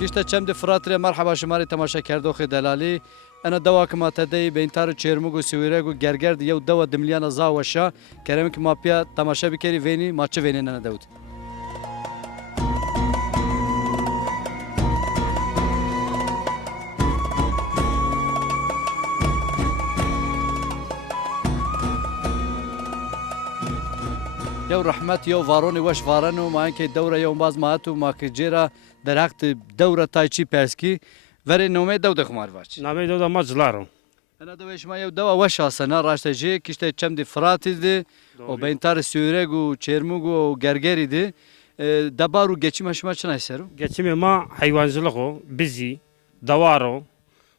Kişte çemdi Fırat're merhaba şımari temaşa kerdoxi delali. Ana dawak ma tedey beintar çermugu siwiregu gergerdi yew dawa dimliyana zawaşa keremik mapya temaşa bikeri veni maçı veni nana davut. يو رحمت يو فاروني وش فارنو ما انك الدورة يوم باز ماتو ما كجيرا درخت دورة تايتشي بيرسكي وري نومي دو دخمار باش نامي دو دا مجلارو انا دوش ما يو دوا وش اسنا راشتجي كشته چمدي فراتي دي او بينتار سيوريغو چيرموغو گرگري دي دبارو geçime çına eseru geçimi ma hayvancılığı bizi davaro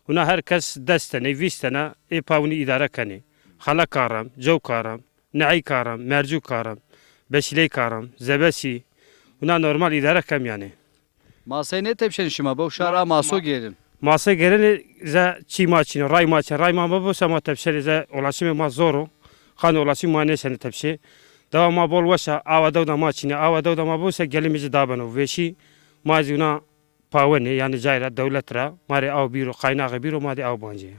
huna herkes destene vistene epavuni idare kani hala karam jo karam na'i karam mercu karam beşiley karam zebesi huna normal idare kam yani masay ne tepşen şima bu şara maso gelin masa geleni za çi maçını ray maçı ray ma bu sama tepşeli za ulaşımı ma zoru kan ulaşım ma ne sene tepşi دوا ما بول وشا آوا دودا ما چینه آوا دودا ما بوسه گلیمیز دابنو وشی ما زونا پاونه یعنی جایره دولت را ماری آو بیرو قایناغ بیرو ما دی آو بانجی.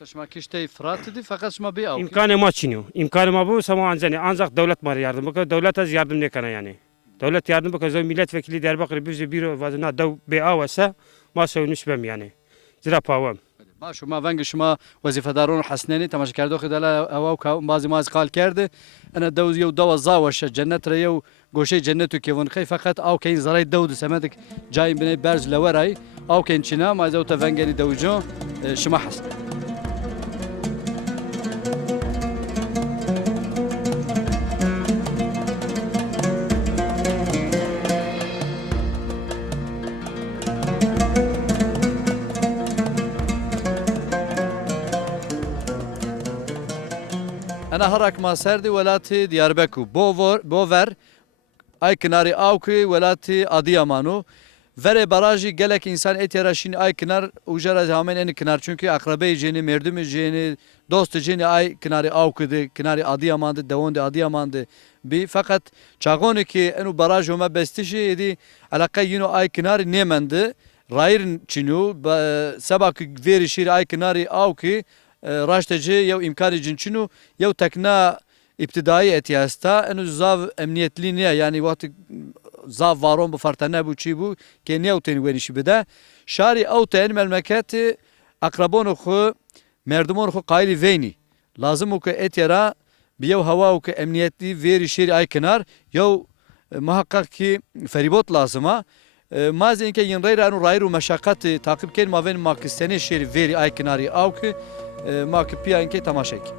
تشما کشته فرات دی فقط شما بی آو. امکان ما چینیو امکان ما بو سما انجانی انزاق دولت ماری yardım بکن دولت از yardım نکنه یعنی دولت yardım بکن زو ملت وکیلی درباقی بیز بیرو وزنا دو بی آوا سه ما سوینش بم یعنی زرا پاوم. ما شما ونگ شما وظیفه دارون حسنینی تماش کرده خدال هوا و بعضی ماز قال کرده انا دوز یو دو زاوش جنت ریو گوشه جنتو کیون خی فقط او کین زرای دود سمدک جاي بني برز لورای او کین چنا ما زو تفنگنی دوجو شما حسن أنا هراك ما سردي ولاتي دياربكو بوفر أي كناري أوكي ولاتي أديامانو vere barajı gelek insan etiyaraşin ay kınar ujara hemen en kınar çünkü akrabe jeni merdüm jeni dost jeni ay kınarı avkıdı kınarı Adıyaman'dı devondu Adıyaman'dı bir fakat çağonu ki enu baraj oma bestişi edi alaka yino ay kınarı nemendi rayır çinu sabak veri şir ay kınarı avkı raştacı yev imkanı cinçinu yev tekna ابتدایی اتیاستا انو زاو امنیتلی نیه یعنی وقتی زاو وارون بفرتنه بو چی بو که نیوتین وینشی بده شاری او تین مملکت اقربون خو مردمون خو قایلی وینی لازم که اتیرا بیو هوا و که امنیتلی ویری شیر ای کنار یو محقق کی فریبوت لازمه ماز اینکه ین رای رانو رای رو مشقت تعقیب کن ما وین ماکستانی شیر ویری ای کناری او که ماک پیا اینکه تماشا کی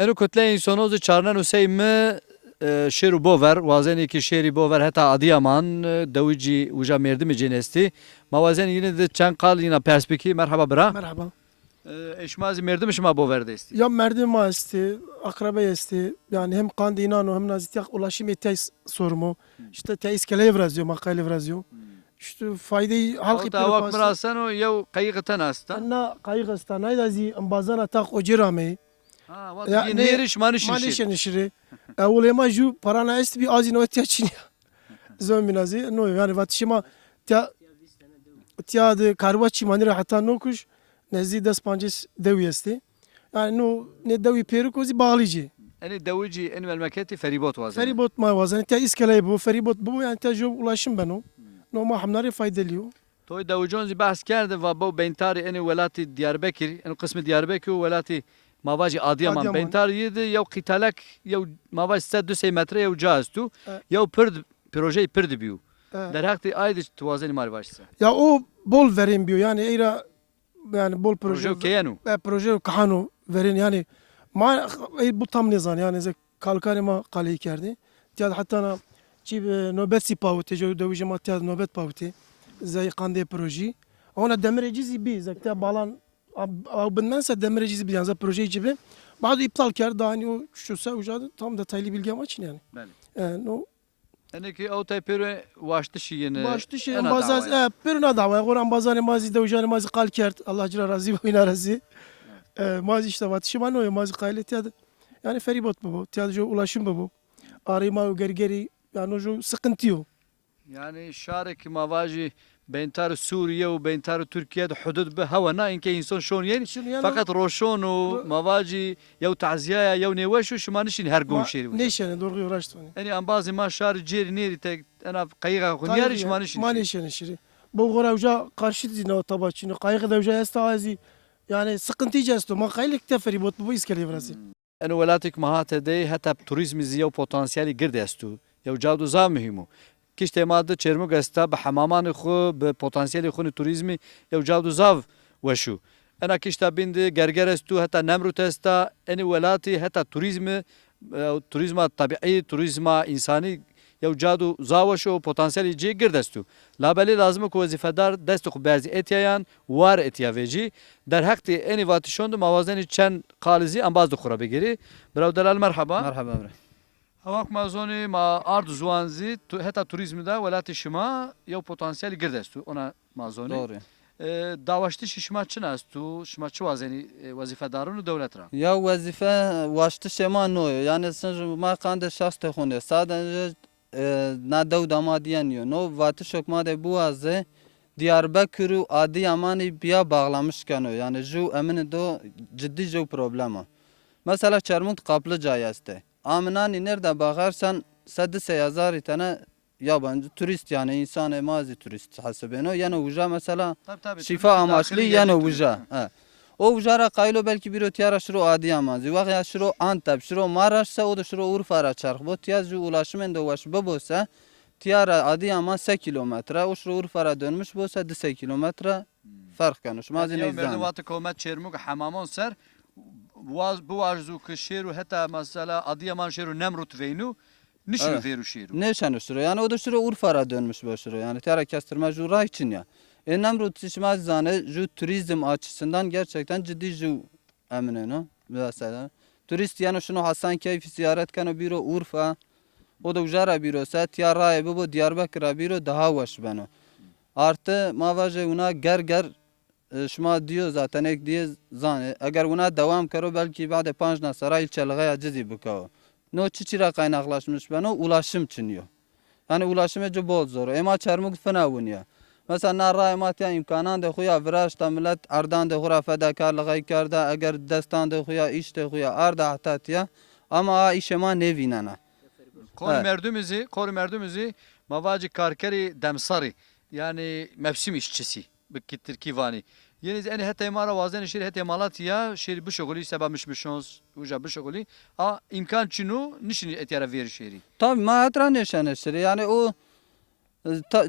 Eno kutleyin sonozu çarnan Hüseyin şeru bover vazeni ki şeri bover hatta Adıyaman davuci uca merdim cinesti mavazen yine de çankal yine perspektif merhaba bra Merhaba. eşmazi merdim şma bover esti Ya merdim ma esti, akrabe esti. Yani hem kandinano hem nazitiyak ulaşım etiyaz sorumu. İşte teyis kele vrazyo, makale vrazyo. İşte faydayı halk o da vak merasen o yev kayıqtan asta Anna kayıqstan aydazi ambazana tak ojirame. ha vak neriş maniş nişri. Ulema ju parana est bir azino etiyachini. Zominazi no yani vatişima tya de karvaçi manira hatta nokuş nezdi das pances deviyesti. Yani no ne devi perikozi bağlıcı. Yani davuci en memleketi feribot vazeni Feribot ma vazeni tya iskele bu feribot bu yani tya jo ulaşım ben o. نوما همناری فایدلیو توی دوجونزی بحث کرده و با بینتاری این ولاتی دیاربکر این قسم دیاربکر ولاتی مواجی آدیامان آدیامان. بینتار یده یو قتالک یو مواج 100 متر یو جاستو یو پرد پروژه پرد بیو در حقت آید توازن ماری باشسه یا او بول ورین بیو yani ایرا yani bol proje پروژه کیانو proje kahano verin yani ma bu tam nizan yani ze kalkani ma kaleyi kerdi tiyad hatta na çi nöbet sipavti jo dövüje ma tiyad nöbet pavti ze kande proje ona demirecizi bi ze tiyad balan او بالنسبه demirecizi bi yani ze proje gibi bazı iptal kar da hani o şu sa ucadı tam detaylı bilgi ama için yani بله no اینه که او تای پیرو واشتشی یعنی başta şey bazı peruna dava kuran bazı mazi de ucanı mazi kal kert Allah cira razı ve ina razı mazi işte vatı şiman o mazi kaylet tiyad yani feribot bu tiyad jo ulaşım bu arayma gergeri yani o jo sıkıntı yok yani şarek mavaji بینتار سوریه و بینتار ترکیه ده حدود به هوا نه اینکه انسان شون یعنی فقط روشون و مواجی یو تعزیه یو نیوش و شما نشین هر گون شیری نشینه doğru uğraştın yani ambazı ma şar ceri neri tek ana qayıqa kunyar şuma nişin ma nişine şiri bu gora uca karşı dine tabaçını qayığı da uca estazi yani sıkıntı cesto ma qaylık te feribot bu iskele vrasi انو ولاتك مهات دی حتی توریسم زیو پتانسیلی گرد استو یو جادو زام مهمو کشته ماده چرموگ استا به حمامان خو به پتانسیل خون توریسمی یو جادو زاو وشو انا کشته بیند گرگر استو حتی نمرو تستا ان ولاتی حتی توریسم طبیعی توریسم انسانی یو جادو زاوشو پتانسیلی جی گرد استو لابلی لازم کو وظیفه دار دست خو برزی اتیان وار اتیاوجی در حق انی واتشوند موازن چند قالزی انباز دخوره بگیری برو دلال مرحبا مرحبا بري هواك مازوني ما ارض زوانزي حتى توريزم دا ولات شما يو بوتنسيال گردستو انا مازوني دوري داوشتي شما چن استو شما چه وازني وظيفه دارون دولت را يا وظيفة واشت شما نو يعني سنج ما قاند شخص تخونه ساده نا دو damadiyeniyor no vatışok ma de bu azı Diyarbakır adi amani biya bağlamışken o yani ju emin do ciddi ju problema mesela Çermut Kaplıca este aminani nerede bakarsan 7,000 tane yabancı turist yani insan mazi turist hasebeno yani uca mesela şifa amaçlı yani uca o ucara kaylo belki bir ötiyara şuru Adıyaman zivak ya şuru Antep şuru Maraşsa o da şuru Urfa'ra çark bu tiyaz ulaşımın da ulaşım bosa tiyara Adıyaman 8 kilometre o şuru Urfa'ra dönmüş bosa 2 kilometre fark kanış mazi ne nizam merduvat komet çermuk hamamon ser bu arzu ki şeru hatta mesela Adıyaman şeru Nemrut veynu nişin veru şeru ne şanı şuru yani o da şuru Urfa'ra dönmüş bu şuru yani tiyara kestirme jura için ya Nemrut işmaz zane ju turizm açısından gerçekten ciddi ju emine mesela turist yani şunu Hasankeyf ziyaret kanı biro Urfa o da ujara biro set ya ray bu Diyarbakır biro daha hoş bana artı mavaje ona ger şuma diyor zaten ek diye zane eğer ona devam karo belki بعد 5 nasara ilçelere cidi bukao no çiçira kaynaklaşmış bana ulaşım çiniyor yani ulaşımı bol zor ama çarmık fena vunya مثلا نارای ماتیا امکانان ده خویا وراش تا ملت اردان ده خورا فداکارلغی کرده اگر دستان ده خویا ایش ده خویا ارد احتاتیا ama iş ma nevinana Kori merdumuzi mavacı karkeri demsari yani mevsim işçisi bikittir kivani yani yani hatta imara vazen şehir hatta Malatya şehir bu şoguli sebamışmışız uca bu şoguli a imkan çinu nişin etiyara ver şehri tabi ma hatra neşanışır yani o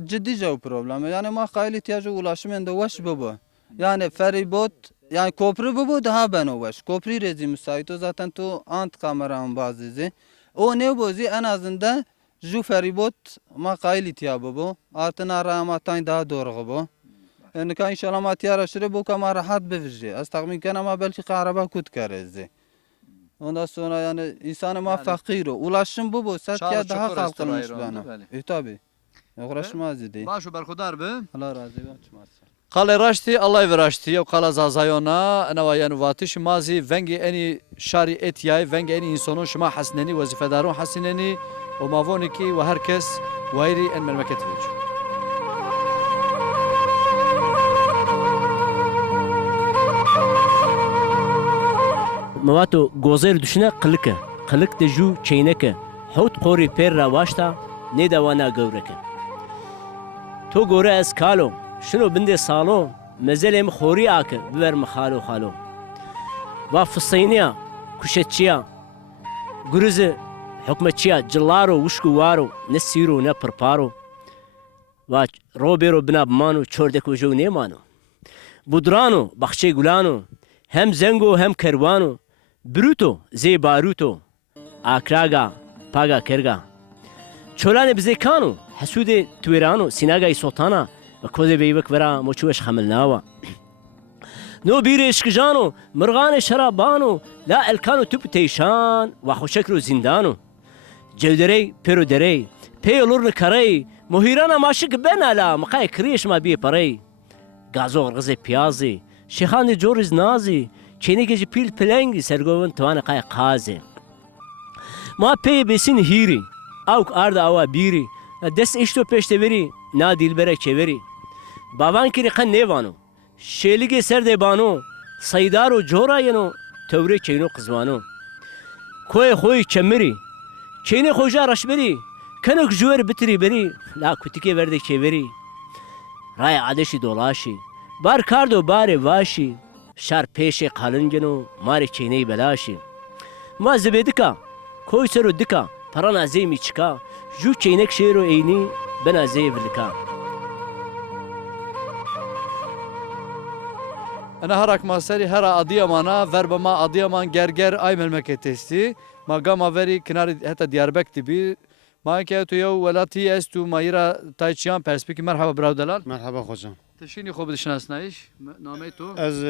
ciddi جو problem yani ma qayli ihtiyacı ulaşımında vaş baba yani feribot yani köprü baba daha ben o vaş köprü rezi müsait o zaten tu ant kameram bazı o ne bozi en azından ju feribot ma qayli ihtiyacı baba artına rahamatan daha doğru bu yani kan inşallah ma tiyara şire bu kama rahat bevji astagmin kan ama belki qaraba kut karezi ondan sonra yani insanı ma fakir ulaşım bu satya daha kalkılmış bana tabi uğraşmaz idi. Başu berkudar be. Allah razı olsun. Kale raşti Allah verashti ya kala zazayona ana ve yani vatiş mazi vengi eni şari etiyay vengi eni insanın şuma hasneni vazifelarun hasneni o mavoniki ve herkes vayri en memleket veç. مواتو گوزر دشنه قلکه قلک دجو چینکه حوت قوری پیر را واشتا ندوانا گورکه تو گوره از کالو شنو بنده سالو مزلم خوری آکه ببرم خالو خالو و فصینیا کشتچیا گرز حکمتچیا جلارو وشکو وارو نه سیرو نه پرپارو و روبرو بنا بمانو چوردکو جو نیمانو بودرانو بخچه گلانو هم زنگو هم کروانو بروتو زی باروتو آکراگا پاگا کرگا چولان بزیکانو حسود تویرانو سیناگای سلطانا و کوزه بیوک ورا موچوش خملناوا نو بیر اشکجانو مرغان شرابانو لا الکانو توپ تیشان و خوشکرو زندانو جودری پیرو دری پیلور نکری مهیرانا ماشک بنالا مقای کریش ما بی پری گازو غرغز پیازی شیخان جورز نازی چینی که پیل پلنگی سرگوون توان قای قازی ما پی بسین هیری اوک آرد آوا بیری دست اشتو پشت بری نا دیل بره چوری باوان کری قن نیوانو شیلگی سرده بانو سیدارو جورا ینو توری چینو قزوانو کوی خوی چمری چینی خوجا رش بری کنک جوور بتری بری لا کتکی ورده چوری رای عدشی دولاشی بار کاردو بار واشی شار پیش قالنجنو ماری چینی بلاشی ما زبیدکا کوی سرو دکا پرانا زیمی چکا جو چینک شیرو اینی بنا زیب لکا انا هرك ما سري هرا اديامانا ضرب ما اديامان گرگر اي مملكتستي ما قام وري كنار حتى دياربك تبي ما كيتو يو ولاتي استو مايرا تايچيان perspektif مرحبا براو دلال مرحبا خوشم تشيني خوب دشناسنايش ناميتو از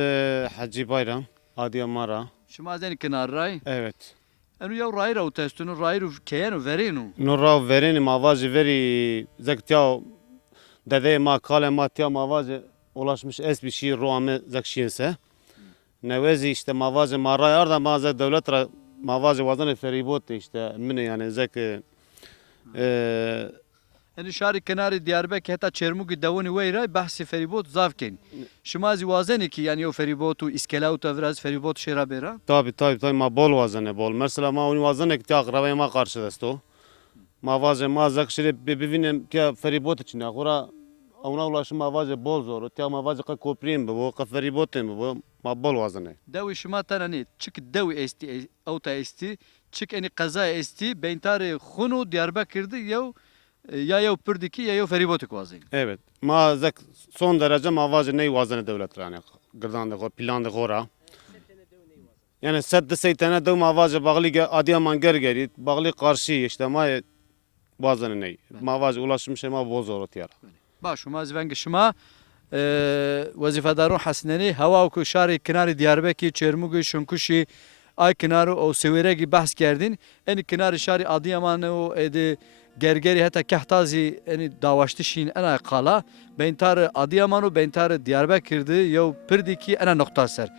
حجی بایرام آدیامارا شما زين كنار راي evet انو يو راي رو تستونو راي رو كيانو ورينو نورا vereni mavazı veri zektya dede ma kale ma tya mavazı ulaşmış es bir şey ruame zekşiyse nevezi işte mavazı maray arda mavazı devlet mavazı vazan feribot işte mine yani zek انو شاري كنار دياربك حتى تشيرموغي دوني ويرا بحث فريبوت زافكين شما زي وازني كي يعني يو فريبوت اسكلاو تفراز فريبوت شيرا بيرا tabi ma bol vazane bol mesela ma onu vazane ki akrabaya ma karşı desto mavazı ma zekşiri bibinin ki feribot için akura ona ulaşım mavazı bol zor tya mavazı ka koprim bu ka feribotem bu ma bol vazane دوي شما تناني تشك دوي استي او تا استي تشك اني قضاء استي بينتار خونو دياربكر يو ya yev pirdiki ya yev feribotik vazin. evet ma zek son derece mavazı ne vazane devlet yani gırdan da plan da gora yani sed seytene de mavazı bağlı Adıyaman gergeri bağlı karşı işte ma vazane ne mavazı ulaşım şey ma bozor otiyar باش وما زفنگ شما وظیفه‌دارون حسننی هوا و شهر کنار دیاربکی چرموگی شنکوشی ay kenarı o severegi bahs kerdin. En kenarı şari Adıyaman o edi gergeri hatta kahtazi yani davaştışin ana kala bentar Adıyaman'u bentar Diyarbakır'dı yo pirdiki ana nokta ser.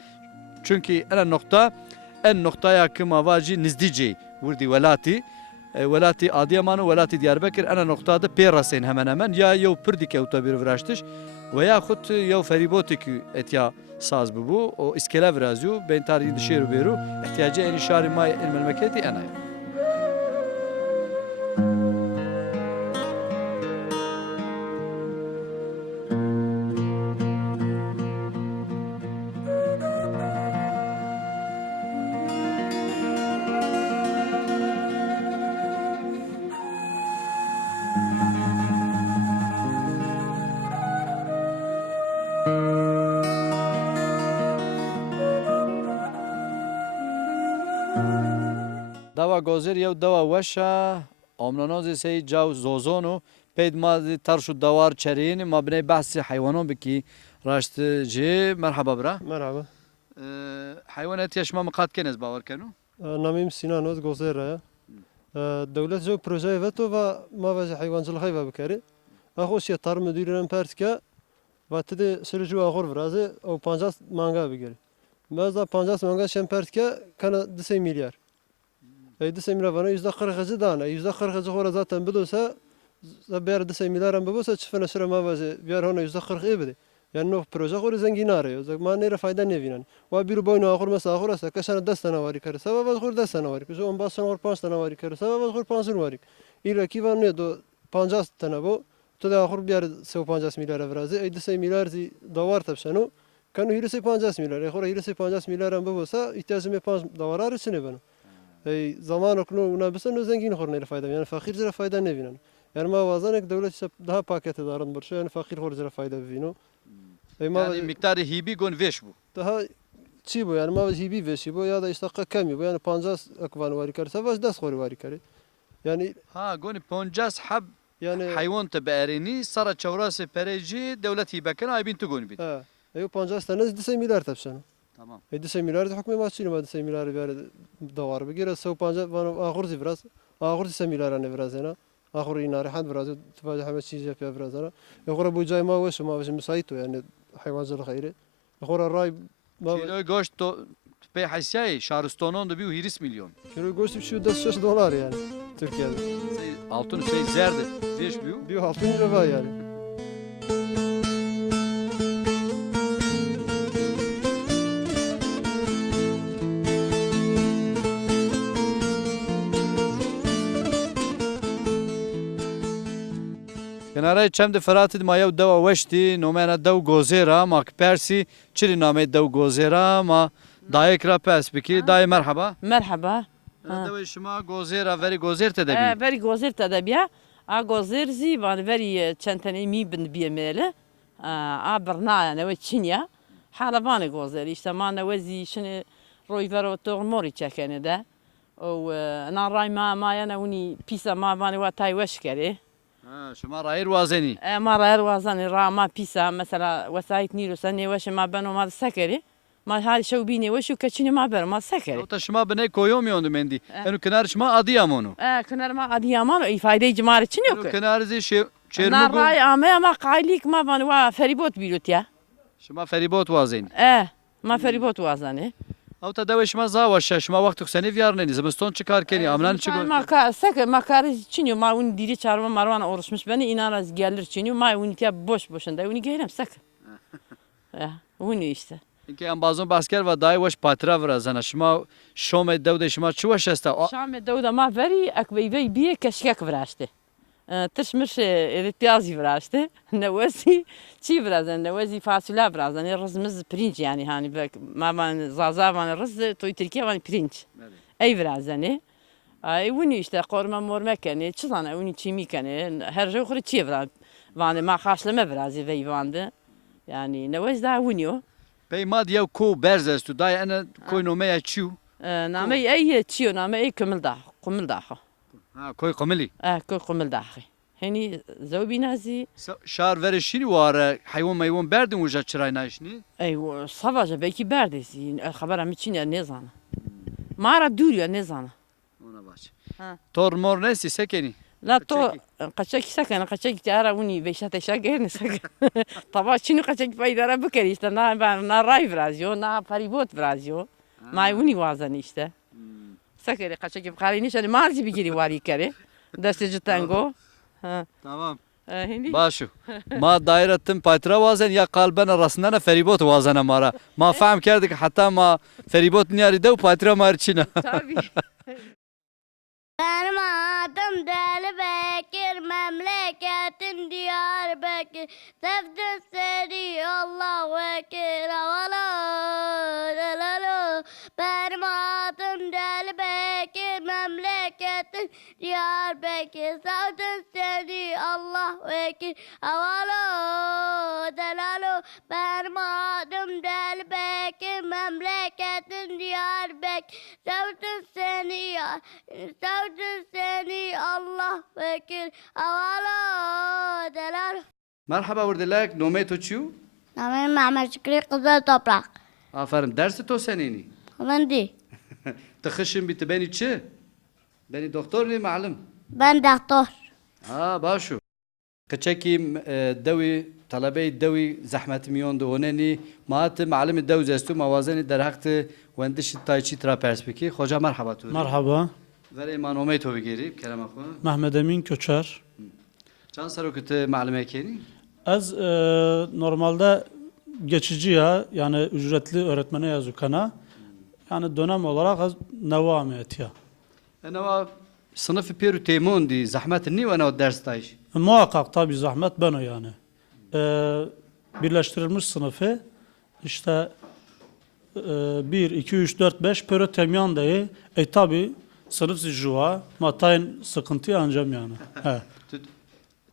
Çünkü ana nokta en noktaya kımavacı nizdici vurdi velati velati Adıyaman'u velati Diyarbakır ana noktada perasen hemen hemen ya yo pirdiki otabir vraştış veya khut yo feribotik etya saz bu o iskele vrazyo bentar dışarı beru ihtiyacı en şari ma el memleketi ana. دوا گازر یو دوا وشا آمناناز سی جو زوزانو پید ما ترشو دوار چرین ما بنی بحث حیوانان بکی راشت جی مرحبا برا مرحبا حیوانات یش ما مقاد کنز باور کنو نامیم سینان از گوزر دولت جو پروژه وتو و ما وجه حیوان جل خیبه بکری اخوش یه تار مدیرن پرت که و تده سرجو آخر فرازه او 50 مانگا بگیری بعضا 50 مانگا شن پرت که کنه 2 میلیارد ای 2 میلیارد ونه %40 دانه %40 خورا zaten بدوسه بیار 2 میلیارد ببوسه چفنه سر ما وجه بیار هونه %40 بده yani no proje خور زنگیناره o zaman nere fayda ne vinan ve bir boyun ahur mesela ahur asa kaşana 10 tane var kare sabah ve khur 10 tane var ki on basın khur 5 tane var kare sabah ve khur 5 var ila ki var ne do 50 tane bu تو ده آخر بیار 150 میلیارد ورازه ای 2 میلیاردی داور تبشنو کنو هیرسی 50 میلیارد خورا هیرسی 50 میلیارد هم ببوسا احتیاج می 5 داورار چنه بنو ای زمان کنو اونا بسن زنگین خورنه الفایده یعنی فقیر زر فایده نبینن يعني ما وازنك دولة ده باكت دارن برشة يعني فقير خورج فايدة بينو ای ما Yani miktarı hibi gon veş bu. ده چی بو يعني ما هی بی وشی بو یا ده اشتاق کمی بو يعني 50 اکوان واری کرد سواش 10 خوری واری کرد يعني Ha gon 50 hab يعني hayvan te berini sara çavrası pereci devlet hibeken aybin tu gon bit. ايوه 50 سنه 2 میلیارد تبشن Tamam. ای 2 میلیارد حکم ما چی ما 2 میلیارد بیار دوار بگیره 150 وانا آخر زی براس آخر 3 میلیارد نه براس نه آخر این حد براس تفاجئ همه چیز فيها براس نه يخور ابو جاي ما وش ما وش مسايته يعني حيوان زل خيره يخور الراي ما Kilo goşt to pe hasyay şaristonon da bir hiris milyon. كيلو جوست بشو 6 دولار يعني تركيا Altın şey zerdi. Veş bu. بيو 6 ليره يعني Kenara çem de Fırat'ı mayav deva veşti nomena dev gozera mak persi çili name dev gozera ma dayekra pers biki day merhaba. مرحبا Dev şuma gozera veri gozer te debi. بري غوزير تدبيا غوزير زي بان بري چنتني مي بن بيميله برنا انا وتشينيا حالا بان غوزير اشتمانا وزي شنو روي فرو تورموري تشكنه ده او انا راي ما انا وني بيسا ما بان واتاي وشكري Ha şuma rayir vazeni. ما راي وازن را ما بيسا مثلا وسايت نيرو سني وش ما بنو ما سكري ما هاي شو بيني وشو كتشيني ما بر ما سكري O da şuma bine koyamıyordu mendi. Enu kenar şuma Adıyaman'u. كنر ما اديامان ifade cimar için yok. Enu kenar zi şey انا çermugu. راي ما قايليك ما بان وا فريبوت بيروت يا Şuma feribot vazeni. ما فريبوت وازنه O da dev şuma zavaşa şuma vaktuk seni viyarneni zibiston çıkarken amlan çıkıyor. ما كار çiniyor ma un diri çarma marvan oruçmuş beni inanaz gelir çiniyor ma un ya boş boşunda uni gelem sak ya uni işte Ki am bazon basker va dai wash patra vra zana şuma şome dev de şuma çuvaş esta. شام دودا ما فري اكبي بي بي كشكك فراشته تشمش التيازي فراشته نوزي شي فرازن نوزي فاصله فرازن الرزمز برينج يعني هاني بك ما بان زازا بان الرز توي تركيا بان برينج اي فرازني اي وني işte korma morma kene çılana uni çimi kene her şey khuri çi vran vane ma khasleme vrazi ve vande yani nevez da unio Pey mad yev ko berzestu dai ana koy no meya çu. نامي اي تشيو نامي اي كمل داخ قمل داخ Ha koy qamili. كل قمل داخ هني زوبي نازي Şar veri şini var hayvan mayvan berdin uca çıray naşni. ايوه صباجه بيكي باردسي خبر عم تشيني نيزانا ما را دوريا نيزانا Ona baş. Ha. Tor mor nesi sekeni. لا تو قشاك سكن قشاك تارا وني بيشات شاغر سكن طبعا شنو قشاك بايدارا بكري işte نا راي فرازيو نا فريبوت فرازيو ما وني وازن işte سكري قشاك بخاري نيش ما عرفي بيجري واري كري دست جتانجو ها Tamam. هندي Başu. Ma dairetim patra vazen ya kalben arasında feribot vazena mara. Ma fahm kerdik hatta ma feribot niyari dev patra marçina. tabii Benim adım Deli Bekir, memleketin Diyarbakır. Sevdim seni Allahu Ekber, avala, delalo. Benim adım Deli Bekir, memleketin Diyarbakır. Sevdim seni Allahu Ekber, avala, delalo. Benim adım Deli Bekir, memleketin Diyarbakır. Sevdim seni ya. Sevdim seni Allah vekil avala delal. Merhaba vurdilek nome to çu. Namı Mehmet Şükrü Kızıl Toprak. Aferin dersi to seneni. Bendi. Tıkışın biti beni çi. Beni doktor ne malum. Ben doktor. Ha başu. Kaçaki devi talabe devi zahmet miyon da oneni maat malim devi zestu mavazeni der haktı vendiş tayçi tra perspeki. Hoca merhaba tu. Merhaba, Veri man omey to bigeri kerem akhu. Mehmet Emin Köçer. Çan sarokete malum keni. Az normalde geçici ya, yani ücretli öğretmene yazıkana. Yani dönem olarak az devam et ya. Enava sınıfı peru temundi zahmet ni ve ne ders taş. Muhakkak tabii zahmet ben o yani. Birleştirilmiş sınıfı işte 1, 2, 3, 4, 5 pöre temyan dahi. Tabii sınıf zicua matayın sıkıntı ancam yani. He.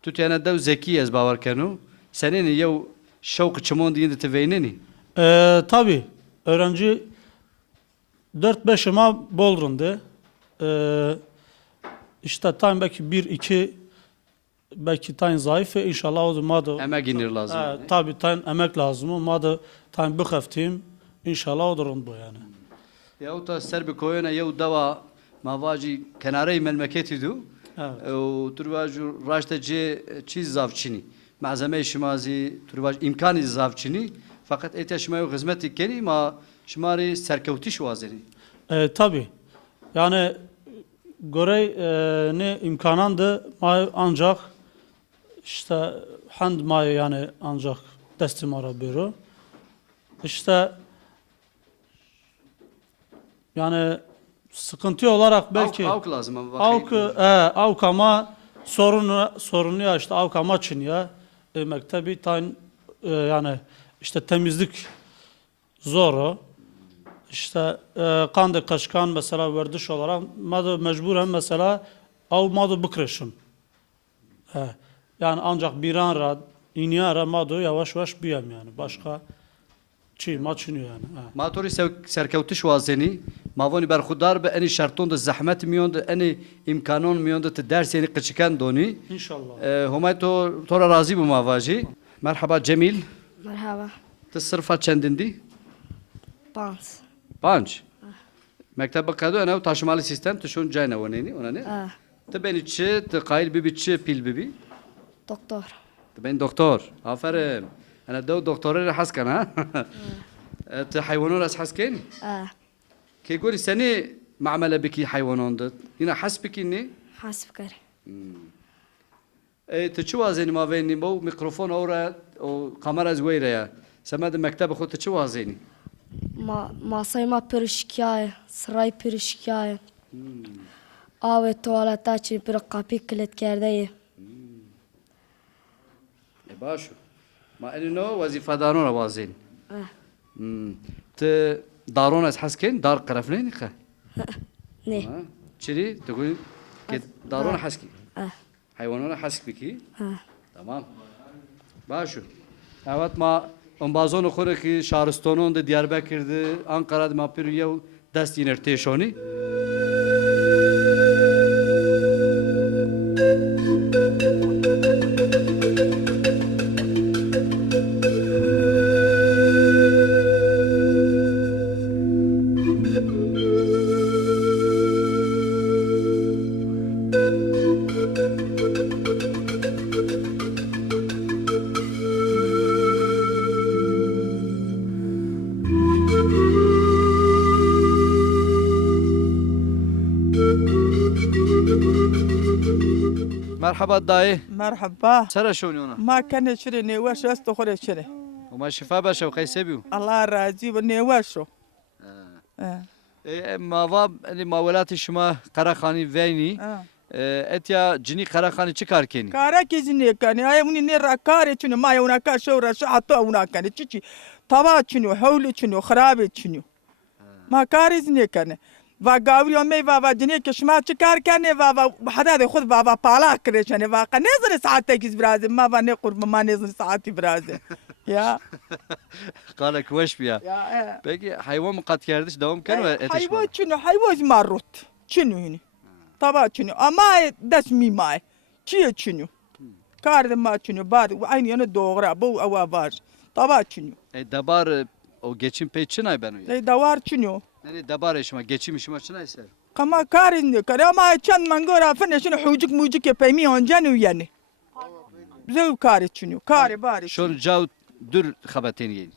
Tu tane dev zeki ez bavar kenu. Senin yev şevk çimon diye de teveyneni. Tabii öğrenci 4-5 ama bolrundu. İşte tam belki 1, 2 belki tam zayıf inşallah o zaman da Emek inir lazım. tabii tam emek lazım ama da tam bu haftim inşallah o durum bu yani. Ya ta ser bi koyuna yev dava mavaji kenarı memleketi du. Evet. O turvaju raşta ce çiz zavçini. Malzeme şimazi turvaj imkanı zavçini. Fakat eteşmeyi hizmeti keni ma şmari serkevtiş vaziri. Tabii yani göre ne imkanandı ancak işte hand may yani ancak destim arabiro. İşte yani sıkıntı olarak belki Avk lazım ama bakayım. avk ama sorunu ya işte avk ama için ya mektebi tayin yani işte temizlik zoru işte kandı kaşkan mesela verdiş olarak madı mecburen mesela av madı bıkreşim. Yani ancak bir an ra inyara madı yavaş yavaş biyem yani başka maçını yani. Matori serkevtiş vazeni mavoni berxudar be eni şarton da zahmet miyon da eni imkanon miyon da te derseni kıçıkan doni. İnşallah. Humay tora razı bu mavaji. Merhaba Cemil. مرحبا Te sırfa çendindi? بانس Panç. Mektebe kadu ene taşımalı sistem tuşun cayna oneni ona ne? اه Te beni çi te kayıl bibi çi pil bibi. دكتور Te ben doktor. Aferin. Ana dev doktorları haskan ha. Te hayvanlar as hasken. اه Ki gori seni معمله biki hayvanondu. Yine has biki ne? حاسب كاري Te çi vazeni ma veni bu mikrofon ora o kamera zweyre ya. Semad mektebe xut te çi vazeni? ما صيما برشكاي سراي برشكاي آوه توالتا چی پر قاپی کلت کرده Başu. Ma eni no vazifadarona vazeni. Te daron az hasken dar qarafleni kha. نه Çiri te gul ki daron haski. اه Hayvanlara hask biki. اه Tamam. Başu. Evet ma ambazon xore ki şahristonon da Diyarbakır'dı, Ankara'da ma pir yev dest yiner teşoni. Merhaba dayı. مرحبا Sera şoni ona. ما كان شري نيواش استخرج شري Uma şifa başa ve kaysebiu. الله راضي ونيواشو Mava yani mavelati şuma Karakhani veyni. Etya cini Karakhani çıkar keni. كارا كيزني كان هاي مني نرا كاري شنو ما يونا كاشورا شعطو ونا كان تشي طبا شنو حول شنو خراب شنو ما كاري زني كان وقاوري يومي بابا جني كشما تشكار كان بابا حدا خذ بابا بالا كريش يعني بابا نزل ساعتك برازي ما بني قرب ما نزل ساعتي برازي يا Kala kweş biya. يا Peki hayvan mı kat kerdiş devam ken ve eteş حيوان شنو حيوان ماروت شنو هني طبعا شنو اما داس مي ماي شي شنو كارد ما شنو بعد وعيني انا دوغرا بو اوافاج طبعا شنو Dabar o geçim peçin ay ben o ya. زي دوار شنو Yani dabar eşma geçim işma çın ay ser. كما كارد كما كان منغورا فن شنو حوجك موجك يبيمي هون جانو يعني زي كاري شنو كاري باري Şon cav dur xabatin yiyin.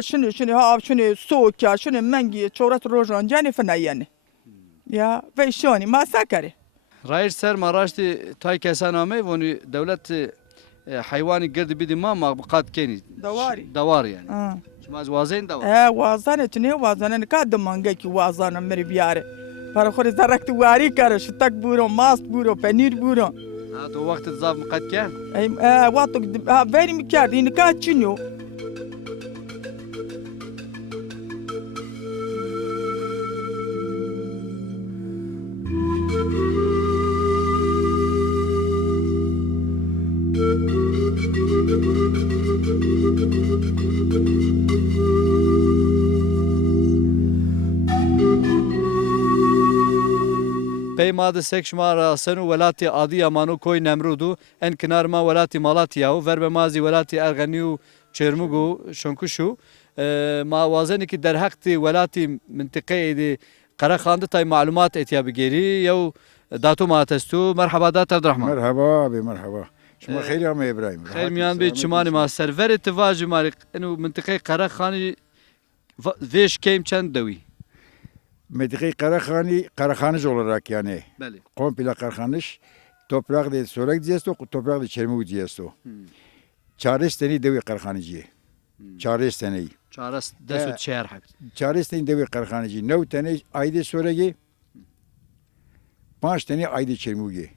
شنو شنو ها شنو سوكا شنو منجي شورات روجان جاني فنا يعني يا فيشوني ما سكري Rayir ser maraşti tay kesaname onu devlet hayvanı girdi bidi ma kat keni. دواري Davar yani. اه Şimaz vazen davar. وازانة شنو وازانة كاد مانجاكي وازانة مري بياري برای خود زرکت واری کرد شتک بورو ماست بورو پنیر بورو تو وقت زاف قد که وقت وری میکرد این که چینو پیماد سک شمار سنو ولاتی عادی امانو کوی نمرودو ان کنار ما ولاتی مالاتیا و ورب مازی ولاتی ارغنیو چرمگو شنکوشو ما وازنی که در حق ولاتی منطقه دی قرخانده تای معلومات اتیا بگیری یو داتو ماتستو مرحبا دات عبدالرحمن مرحبا ابي مرحبا شما خير يا ام ابراهيم خير ميان بيت شماني ما سرفر تواجي مارك انه منطقه قرخاني فيش كيم چند دوي منطقه قرخانج olarak yani بله komple Karahanış toprak de Sorek diyesto toprak de Çermuk diyesto çaresteni devi Karahanıcı çaresteni çares desu çer hak çaresteni devi Karahanıcı nev tane ayda Sorek'i 5 tane ayda Çermuk'i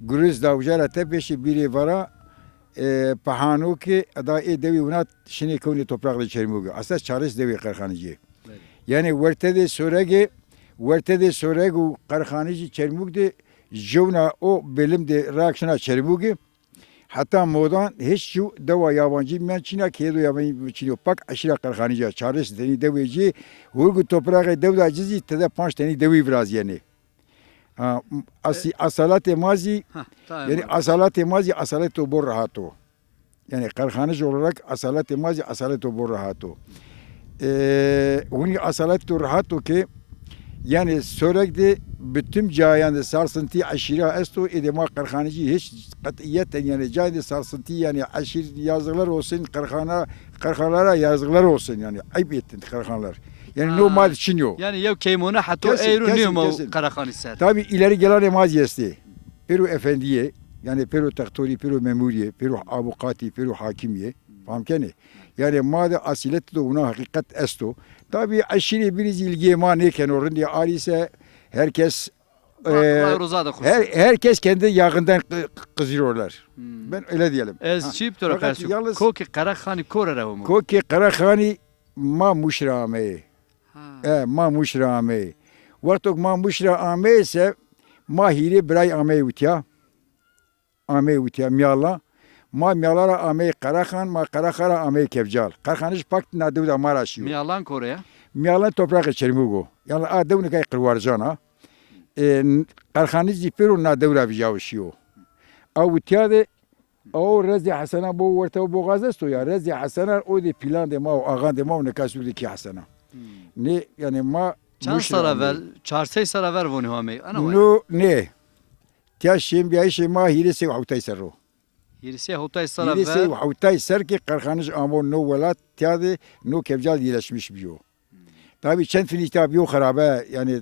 Gürüz davjara tepeşi biri vara pahanu ki adayı devi unat şini koni toprak de Çermuk'i asas çares devi Karahanıcı yani ورته سورگ و قرخانیجی چرموگ ده جونا او بلم ده راکشنا چرموگی حتی مودان هیچ جو دوا یابانجی میان چینا که دو یابانی چینو پاک اشرا قرخانیجا چارش دنی دویجی ورگو توپراغ دو دا جزی تدا 5 تنی دوی براز یعنی اصالت مازی yani asalet to bor rahato yani قرخانیج olarak asalet to bor rahato Huni asalet to rahato ki yani sürekli bütün cayanda sarsıntı aşırı esto edema Karahanıcı hiç katiyeten yani cayanda sarsıntı yani aşırı yazılar olsun Karahanlara yazılar olsun yani ayıp ettin Karahanlar. Yani normal için yok. Yani yev keymona hatta eyru niyum Karahanı ser. Tabi ileri gelen emaziyesti. Peru efendiye yani Peru taktori, Peru memuriye, Peru avukati, Peru hakimiye. Famkeni. Yani madde asilet de ona hakikat esto. Tabi aşırı bir ilgiye maneken orun diye ailese herkes herkes kendi yakından kızıyorlar. Ben öyle diyelim. Ez çip tora persu. Koki Karahanı korere mu? Koki Karahanı ma muşrame. Ma muşrame. Vaktok ma muşrame ise ma hiri bray ame utya. Ame utya miyalla. Ma miyalara ame Karahan, ma Karakara ame Kevcal. Karahanış pak nadev da maraşıyor. Miyalan Kore'ye? Miyalan toprak Çermugo. Yani adev ne kay kırvarcana. Karahanış Peru nadev da vijavşıyor. Avutiyade o Rezi Hasana bu orta bu gazesto ya Rezi Hasana o de plan de ma o agan de ma ne kasuli ki Hasana. Ne yani ma Çan saraver, çarsey saraver voni hame. No ne. Tiaşim bir şey ma hirese havtay serro. Hirese havtay saraver. Hirese havtay ser ki Karahanış amon no velat tiade no kevcal yerleşmiş biyo. Tabii çent finita biyo harabe yani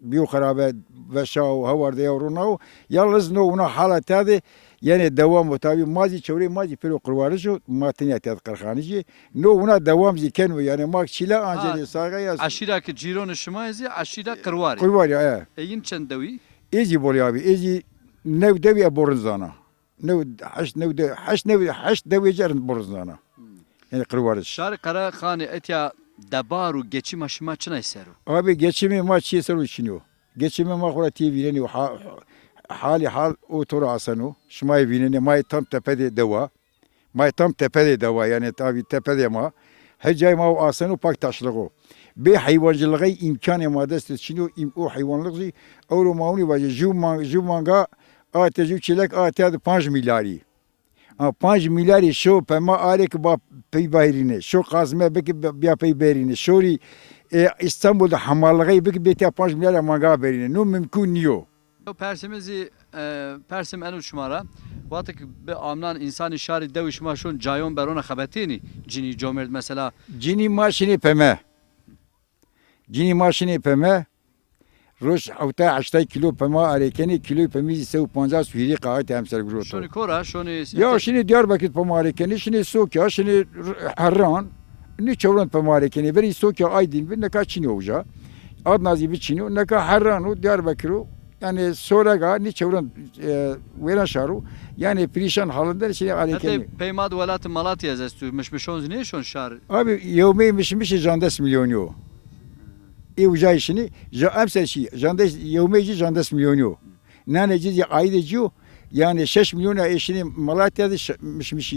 biyo harabe ve şav havarda yavruna yalnız no ona hala tiade yani devam tabii mazi çevre mazi pero kurvarıcı matini atiyat Karahanıcı no ona devam ziken ve yani mak çila ancele sağa yaz. Aşira ki ciron şmayzi aşira kurvari. Kurvari ya. Eyin çendevi. Ezi boli abi ezi nev devi borunzana. Nev haş devi jarın borunzana. Yani kurvarıcı. Şar Karahanı etya debaru geçim aşıma çına eseru. Abi geçimi maç yeseru içiniyor. Geçimi makura TV'leni hali hal o tora asanu. Şmay vineni may tam tepede deva. May tam tepede deva yani tabi tepede ma. Hecay ma o asanu pak taşlığı. Be hayvancılığı imkanı madest içiniyor. O hayvanlığı avro mauni vaje jumanga ateci çilek atedi 5 milyari. 5 milyari şu pema arek ba peybayrine. Şu kazme beki biya peybayrine. Şori İstanbul'da hamallığı beki beti 5 milyar manga berine. No mümkün niyo. Persimizi Persim en uçmara. Vatık be amnan insan işari devişma şun cayon berona xabetini. Cini cömert mesela. Cini maşini peme. Roş havta 8 kilo pema arekeni kilo pemizi sev 50 suhiri qaat hamsar groto. Şunu kora şunu. Ya şimdi Diyarbakır pema arekeni şimdi Sokya şimdi Harran. Ne çevren pema arekeni beri Sokya Aydın bir ne kaçını hoca. Adnazi biçiniyor. Neka Harranu, Diyarbakır'u yani Soraga, ni çevren Veren Şaru yani perişan halinde şey Hatta alekeni. peymad velat Malatya zestü mişmişon zine şon şar. Abi yevmeymişmiş jandes milyonu. Uca işini emsel şey jandes yevmeyci jandes milyonu. Naneci ya aydeciyor yani 6 milyona eşini Malatya'da mişmiş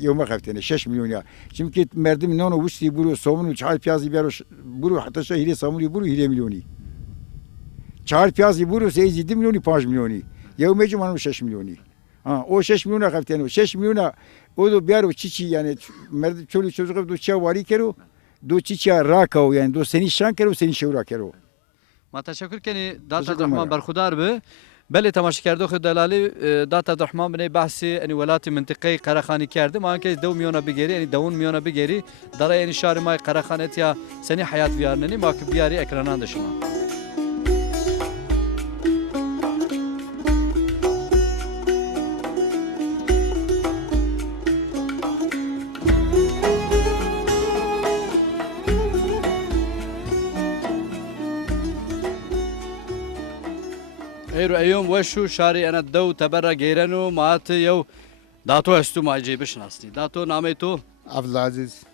yevme haftene 6 milyona. Çünkü merdim nonu vusti buru somunu çay piyazı bir buru hatta şehri samuni buru hile milyonu. Çay piyazı buru 7 milyonu 5 milyonu. Yevmeyci manum 6 milyonu. Ha o 6 milyona haftene 6 milyona o da bir çiçi yani merdim çoluk çocuk do çavari kero do çiçi rakao yani do seni şan kero seni şevra kero. ما تشکر کنی دات تشکر الرحمن مرا. برخودار به بله تماشا کرده خود دلالی دات الرحمن بنی بحثی انی ولایت منطقه قراخانی کرده ما که دو میونه بگیری یعنی دون میونه بگیری در این شهر ما قراخانه یا سنی حیات بیارنی ما که بیاری اکرانان دشما ايرو ايوم وشو شاري انا الدو تبرا جيرانو مات يو داتو استو ما يجيبش ناستي داتو ناميتو عبد العزيز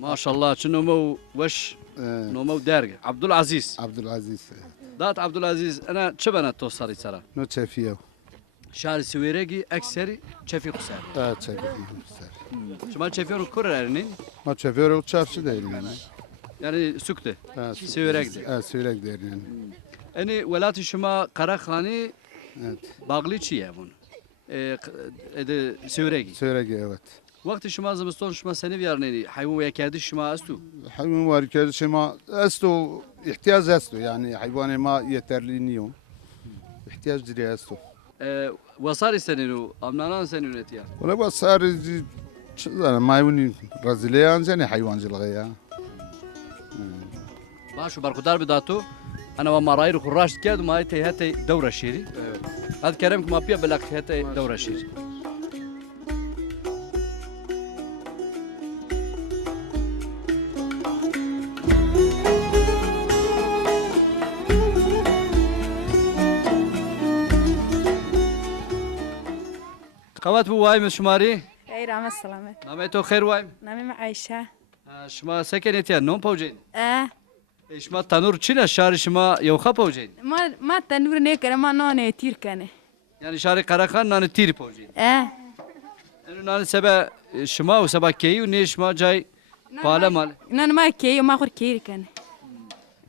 ما شاء الله شنو مو وش نو مو دارج عبد العزيز عبد العزيز دات عبد العزيز انا شبنا توصلي ترى نو تشافيه شاري سويرجي اكثري شفي قصار تشافيه شمال شفيرو كرر يعني ما تشافيه وتشافش değil yani. يعني سكته Evet, سويرجي Evet, Sürekli değil yani. اني ولاتي شما قراخاني Evet. باغلي چي يمون اد سويرجي Sürekli evet. وقت شما زمستون شما سنه بیارنی حیوان ویکردی شما استو Hayvan var ki şema esto ihtiyaç esto yani hayvanı ma yeterli niyom. İhtiyaç diri esto. وصاري سنينو امنانان سنينت يا Valla bu sadece yani maymun razılayan yani hayvancılığı ya. باشو برخدار بداتو انا وما راير خراش كاد ما هي هاتي دوره شيري هذا كلامك ما بيا بلاك هاتي دوره شيري قوات بو وايم شماري اي رام السلامة ناميتو خير وايم نامي عايشة شما سكنت يا نوم بوجين شما تنور چينا شاري شما يوخا بوجين ما تنور نيكره ما نانه تير كانه يعني شاري قراخان نان تيري بوجين انو نان سبا شما وسبا كي ونيش ما جاي بالا مال نان ما كي ما خور كير كانه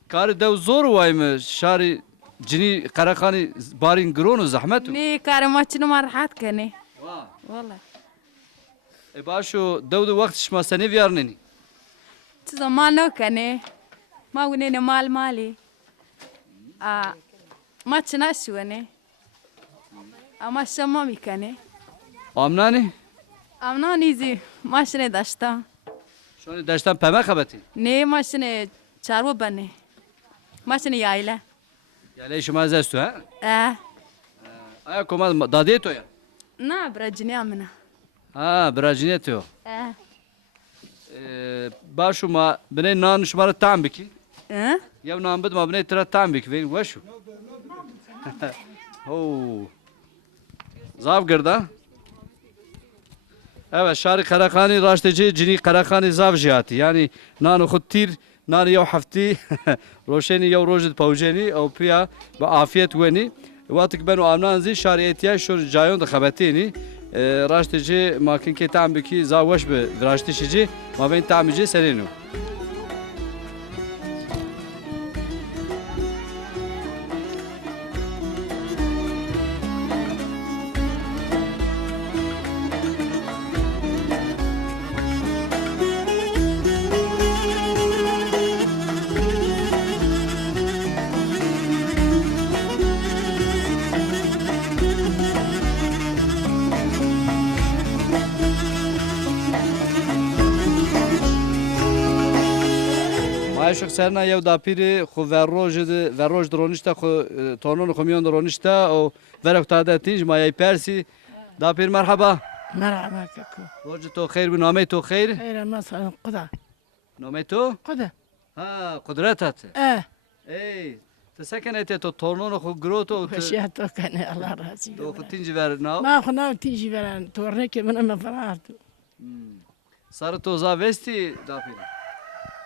كار دو زور وايم شاري جني قراخاني بارين جرون وزحمته ني كار ما تشنو ما راحت كانه والله باشو دو وقت شما سنه بيارنني زمان نو كانه ما ونينا مال مالي ما تناسوني اما شما میکنه آمنانی؟ آمنانی زی ماشین داشتم شونی داشتم پمه خبتی؟ نه ماشین چارو بنه ماشین یایله یایله شما از استو ها؟ آیا کماد دادی تو یا؟ نه براجینی امنه براجینی تو باشو ما بنای نان شما رو تعم بکی؟ یا نان بد ما بنای ترا تعم بکی وین وشو؟ اوه زاف گردا evet şari Karakhani raşteci cini Karakhani zav jihati yani nanu khud tir nanu yaw hafti rosheni yaw rojid pawjeni او priya ba afiyet weni watik benu amnanzi şariyetiya şur jayon da khabatini raşteci makin ke tam biki zawash be raşteci ma ben tamci serenu شخ سرنا یو داپیری خو وروج درونشتا خو تونون خمیون درونشتا او ورق تاده تیج مایای پرسی داپیر مرحبا مرحبا كاكو روج تو خير بنامي تو خير خير مثلا قدع نامي تو قدع قدرتات Ey, te seken ete to tornono xo groto خوشی تو کنه الله راضی to xo tinci ver nav. ما خنام تیجی برن تورنه که منم فرات Sarı to za vesti dapir.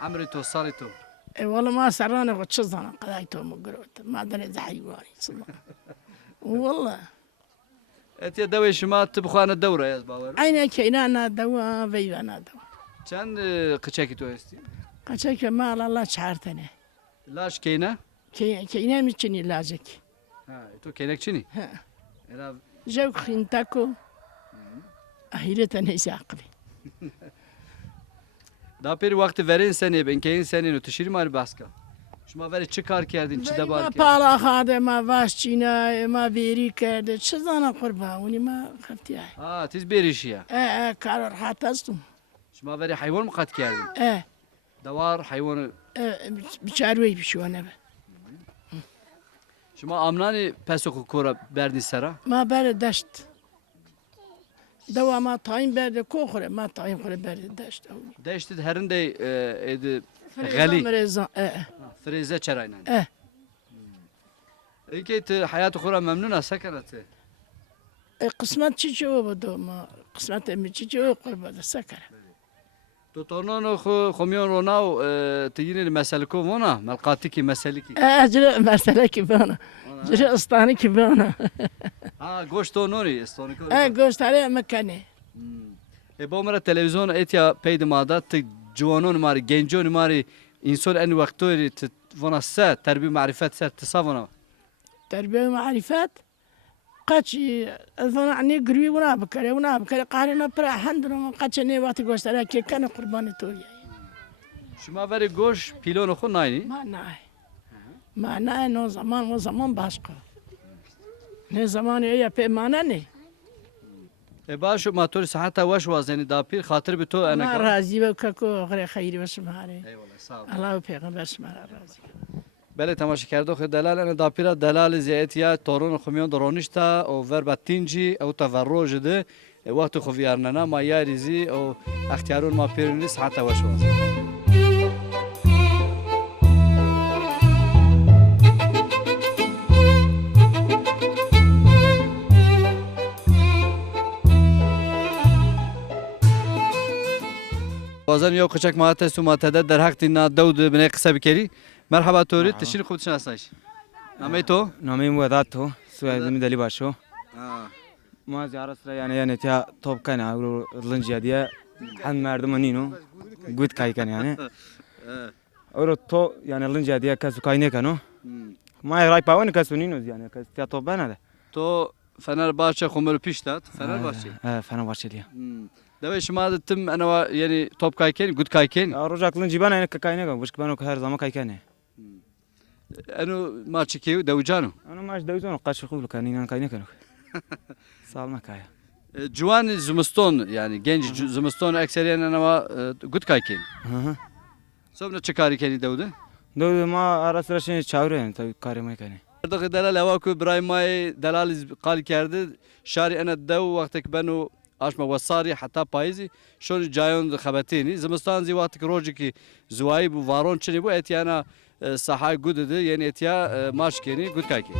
Amri to sarı to. والله ما سرانه خود چه زنم قدای تو مگروت ما دنه زحیوانی صبح والله Et ya deve şuma tıbxana devre yaz bavar. عینه که اینا ندوا ویوا ندوا Çend qıçaki to esti. قچه که مال الله چهارتنه Laş keyne. که اینا میچنی لاجک Ha, to kenekçini. Era جو خینتاکو اهیرت نیست عقلی dapir vakti verin seni ben keyin senin tişiri mari baska. Şuma veri çıkar kerdin çide ما bar kerdin. پالا خاده ما واش چینا ما بیری کرده چه زنم قربانی ما خفتی Ha, tiz bir işi ya. کار راحت هستم Şuma veri hayvan mı kat kerdin? Davar hayvanı. بیچاروی بیشونه به Şuma amnani pesoku kora berdi sera. ما بر دشت دوا ما تایم برده کو خوره ما تایم خوره برده دشت Deşti herinde edi gali. مرزا Frize çerayna. اه İlkeyt hayatı kora memnuna sekereti. قسمت چی جو بدو ما قسمت می چی جو قربان سکر تو tornono خمیون روناو تجینی مسلکو ونا ملقاتی ki meseliki. اجل مسئله کی بنا جرا استانی کی بنا Ha goşto nori estoniko. گوشتاره مکنه با مرا تلویزیون اتیا پیدمادا ت جوانون ماری گنجون ماری insan en vakti vana se terbiye marifet se تصاونا. تربیه معرفت قچی اذن عنی گروی ونا بکره قارنا پر هندرم قچ نه وقت گوشتاره کی کنه قربان توی شما وری گوش پیلون خو ناینی؟ ما نه نو زمان باشقه نه زمان یا پیمانه نه باشو ماتور صحت واش وازنی داپیر خاطر به تو انا ما راضی و ککو غیر خیری بس ماره eyvallah sağ ol. الله پیغمبر اسمه راضی بله تماشا کرده خود دلال انا داپیرا دلال زیتیا تورون خمیون درونشتا او وربتینجی او تفروج ده وقت خو ویارننا ما یاریزی او اختیارون ما پیرنی صحت واش واز بازن یو قچک ماته سو ماته در حق دینا دود بنه قصه بکری مرحبا توری تشین خود شناسایش نامی تو نامی وداد تو سوی دلی باشو ما زیارت را یعنی تیا توپ کنه اولو لنجیا دیه هم مردمانینو گود کای کنه یعنی اولو تو یعنی لنجیا دیه کسو کای نکنو ما رای پاون کسو نینو یعنی کس تیا توپ بنده تو Fenerbahçe خمر پیش داد Fenerbahçe Fenerbahçe diye Deve şuma tüm ana yani top kayken good kayken Rojak lınci bana yani kayne kan başka bana her zaman kaykane Anu maçı ki devcano Anu maç devcano kaç khulu kan inan kayne kan Salma kaya Juan Zumuston yani genç Zumuston ekseriyen ama good kayken Sonra çıkarı kendi devde Devde ma ara sıra şey çağırıyor yani tabii karımay kane Dağ delal hava ku İbrahimay delal قال کرده شاری انا دو وقتی که بنو آشما وصاری حتی پاییزی شون جایون خبرتینی زمستان زی وقتی که روزی که زوایی بو وارون چنی بو اتیانا صحای گود ده یعنی اتیا ماش کنی گود کاکی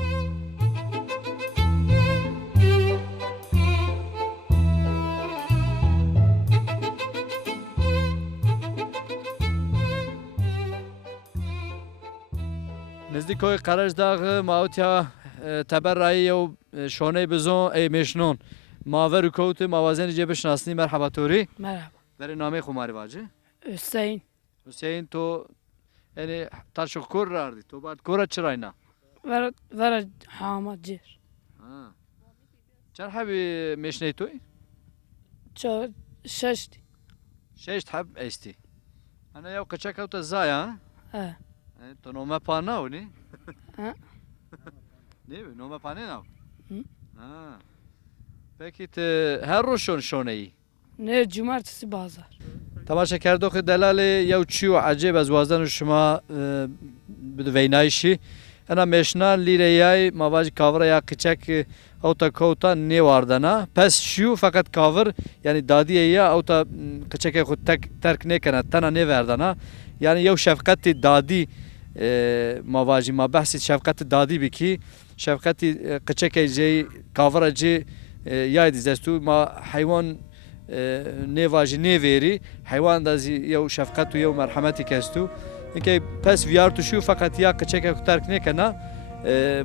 نزدیکوی قرار داغ ماوتیا تبرعی و شونه بزون ای مشنون ماور کوت موازن جیب شناسی مرحبا توری مرحبا برای نامه خماری واجه حسین حسین تو یعنی ترشو کور راردی تو بعد کورت چراینا ورد حامد جیر چند حبی مشنی توی ششتی ششت حب ایستی انا یو قچک اوت زایا تو نومه پاناو نی نه نومه پانه ناو Peki her روشون شونه ای؟ نه cumartesi bazar. تماشا کرده که دلال یو چیو عجیب از وازن شما بدوینایشی انا مشنا لیریای مواج کاور یا قچک او تا کوتا نیواردنا پس شیو فقط کاور یعنی دادی یا او تا قچک خود ترک نکنه تنا نیوردنا یعنی یو شفقت دادی مواجی ما بحثی شفقت دادی بکی شفقتی قچک جی کاور جی یاد زستو ما حیوان نواجی نویری حیوان دازی یو شفقت و یو مرحمتی کستو اینکه پس ویار تو شو فقط یا قچک ترک نکنه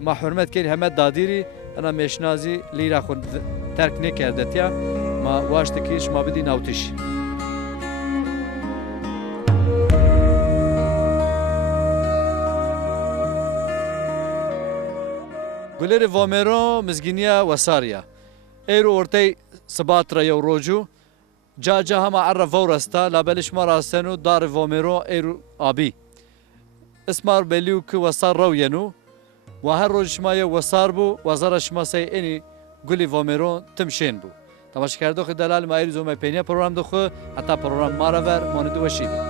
ما حرمت کردی همه دادیری انا مشنازی لیرا خود ترک نکردت یا ما واشتکیش ما بدی نوتش گلر وامرو مزگینیا وساریا ایرو ارتی سبات را یو روجو جا هم عرف ورستا لابلش ما راستنو دار وامرو ایرو آبی اسمار بلیو که وصار روینو و هر روز شما یه وصار بو وزار شما سی اینی گلی وامرو تمشین بو تماشا کرده خود دلال ما ایرزو ما پینیا پروگرام دخو حتی پروگرام ما را ور ماند وشید